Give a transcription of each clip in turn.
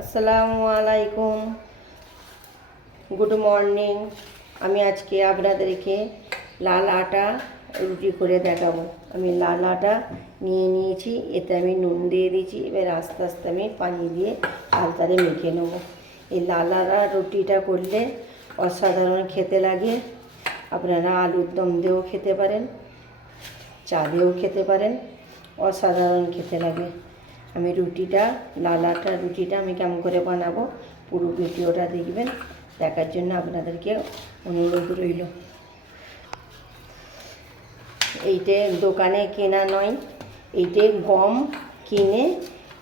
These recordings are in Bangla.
আসসালামু আলাইকুম, গুড মর্নিং। আমি আজকে আপনাদেরকে লাল আটা রুটি করে দেখাবো। আমি লাল আটা নিয়ে নিয়েছি, এতে আমি নুন দিয়ে দিয়েছি। এবার আস্তে আস্তে আমি পানি দিয়ে আলতারে মেখে নেব। এই লাল আটা রুটিটা করলে অসাধারণ খেতে লাগে। আপনারা আলুর দম দিয়েও খেতে পারেন, চা দিয়েও খেতে পারেন, অসাধারণ খেতে লাগে। আমি লাল আটার রুটিটা আমি কেমন করে বানাবো পুরো ভিডিওটা দেখবেন, দেখার জন্য আপনাদেরকে অনুরোধ রইল। এইটে দোকানে কেনা নয়, এইটে গম কিনে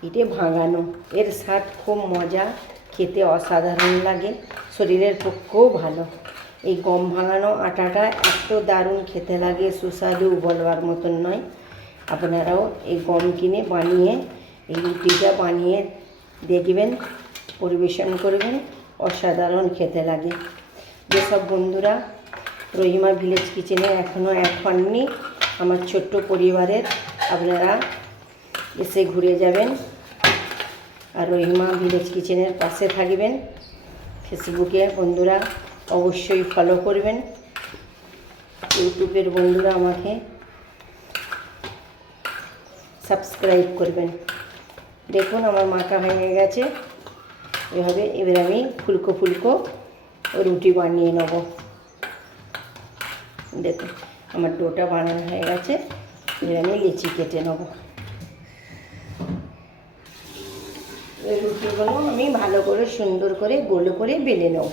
এইটে ভাঙানো। এর স্বাদ খুব মজা, খেতে অসাধারণ লাগে, শরীরের পক্ষেও ভালো। এই গম ভাঙানো আটাটা এত দারুণ খেতে লাগে, সুস্বাদু বলবার মতন নয়। আপনারাও এই গম কিনে বানিয়ে এই রুটিটা বানিয়ে দেখবেন, পরিবেশন করবেন, অসাধারণ খেতে লাগে। যেসব বন্ধুরা রহিমা ভিলেজ কিচেনে এখনও অ্যাড হননি আমার ছোট্ট পরিবারের, আপনারা এসে ঘুরে যাবেন আর রহিমা ভিলেজ কিচেনের পাশে থাকবেন। ফেসবুকে বন্ধুরা অবশ্যই ফলো করবেন, ইউটিউবের বন্ধুরা আমাকে সাবস্ক্রাইব করবেন। দেখুন আমার মাখা হয়ে গেছে এভাবে। এবার আমি ফুলকো ফুলকো রুটি বানিয়ে নেব। দেখুন আমার ডোটা বানানো হয়ে গেছে, এবার আমি লিচি কেটে নেব। এই রুটিগুলো আমি ভালো করে সুন্দর করে গোল করে বেলে নেব।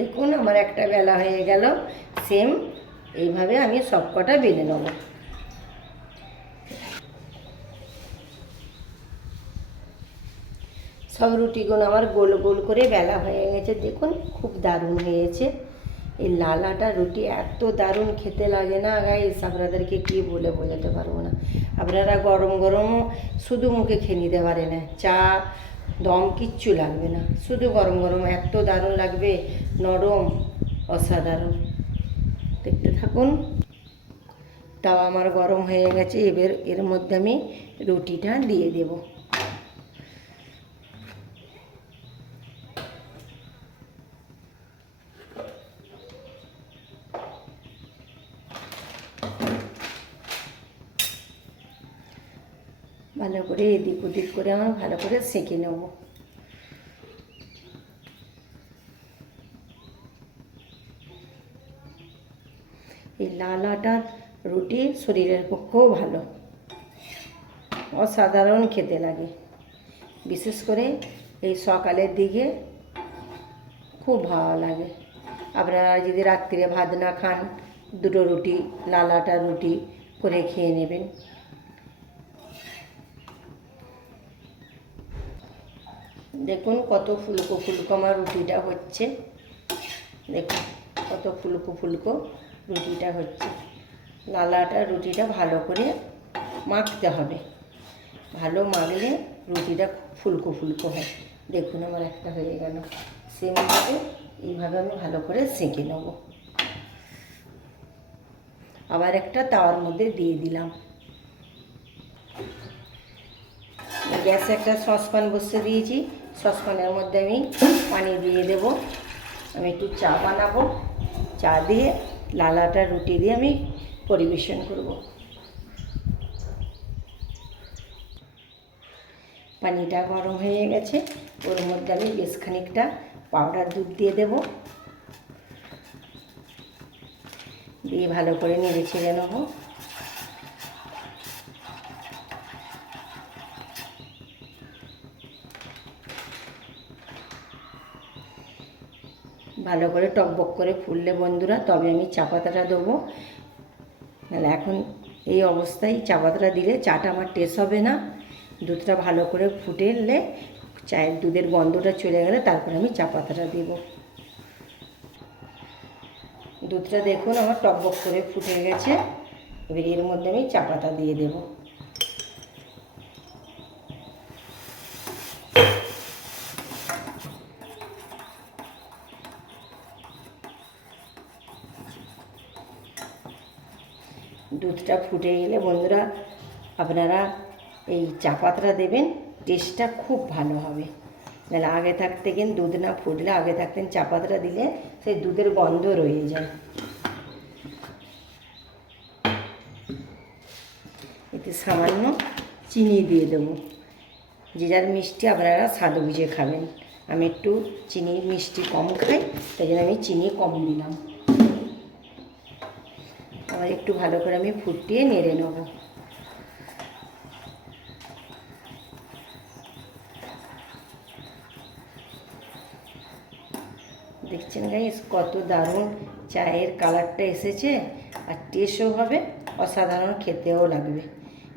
দেখুন আমার একটা বেলা হয়ে গেল, সেম এইভাবে আমি সব কটা বেলে নেব। সব রুটিগুলো আমার গোল গোল করে বেলা হয়ে গেছে। দেখুন খুব দারুণ হয়েছে। এই লাল আটা রুটি এত দারুণ খেতে লাগে না গাইস, আপনাদেরকে কী বলে বোঝাতে পারবো না। আপনারা গরম গরমও শুধু মুখে খেয়ে নিতে পারেন, চা দম কিচ্ছু লাগবে না, শুধু গরম গরম এত দারুণ লাগবে, নরম, অসাধারণ। দেখতে থাকুন। তাও আমার গরম হয়ে গেছে, এবার এর মধ্যে আমি রুটিটা দিয়ে দেব। ভালো করে এদিক ওদিক করে আমার ভালো করে সেঁকে নেব। এই লাল আটার রুটি শরীরের পক্ষেও ভালো, অসাধারণ খেতে লাগে। বিশেষ করে এই সকালের দিকে খুব ভালো লাগে। আপনারা যদি রাত্রিরে ভাত না খান, দুটো রুটি লাল আটার রুটি করে খেয়ে নেবেন। দেখুন কত ফুলকো ফুলকো আমার রুটিটা হচ্ছে। দেখুন কত ফুলকো ফুলকো রুটিটা হচ্ছে। লাল আটার রুটিটা ভালো করে মাখতে হবে, ভালো মাখলে রুটিটা ফুলকো ফুলকো হয়। দেখুন আমার একটা হয়ে গেল, সেমভাবে এইভাবে আমি ভালো করে সেঁকে নেব। আবার একটা তাওয়ার মধ্যে দিয়ে দিলাম। গ্যাসে একটা সসপ্যান বসিয়ে দিয়েছি, সসপ্যানের মধ্যে আমি পানি দিয়ে দেব। আমি একটু চা বানাবো, চা দিয়ে লাল আটার রুটি দিয়ে আমি পরিবেশন করব। পানিটা গরম হয়ে গেছে, ওর মধ্যে আমি বেশ খানিকটা পাউডার দুধ দিয়ে দেব, দিয়ে ভালো করে নেড়ে ছেড়ে নেব। ভালো করে টকবক করে ফুললে বন্ধুরা তবে আমি চা পাতাটা দেবো, নাহলে এখন এই অবস্থায় চা পাতাটা দিলে চাটা আমার টেস্ট হবে না। দুধটা ভালো করে ফুটে এলে চায়ের দুধের গন্ধটা চলে গেলে তারপরে আমি চা পাতাটা দেবো। দুধটা দেখুন আমার টকবক করে ফুটে গেছে। এবার এর মধ্যে আমি চা পাতা দিয়ে দেব। দুধটা ফুটে গেলে বন্ধুরা আপনারা এই চা পাতাটা দেবেন, টেস্টটা খুব ভালো হবে। নাহলে আগে থাকতে কিন্তু দুধ না ফুটলে আগে থাকতেন চা পাতাটা দিলে সেই দুধের গন্ধ রয়ে যায়। এতে সামান্য চিনি দিয়ে দেবো, যে যার মিষ্টি আপনারা স্বাদ বুঝে খাবেন। আমি একটু চিনি মিষ্টি কম খাই, তাই জন্য আমি চিনি কম দিলাম। আবার একটু ভালো করে আমি ফুটিয়ে নেড়ে নেব। দেখছেন গাইস কত দারুণ চায়ের কালারটা এসেছে, আর টেস্টও হবে, অসাধারণ খেতেও লাগবে।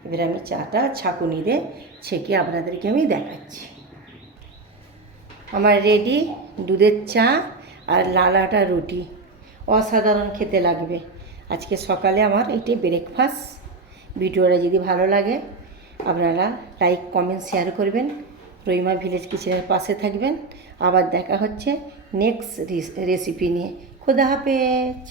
এবার আমি চাটা ছাঁকুনি দিয়ে ছেঁকে আপনাদেরকে আমি দেখাচ্ছি। আমার রেডি দুধের চা আর লাল আটা রুটি, অসাধারণ খেতে লাগবে। আজকে সকালে আমার এটি ব্রেকফাস্ট। ভিডিওটা যদি ভালো লাগে আপনারা লাইক কমেন্ট শেয়ার করবেন, রহিমা ভিলেজ কিচেনের পাশে থাকবেন। আবার দেখা হচ্ছে নেক্সট রেসিপি নিয়ে। খোদা হাফেজ।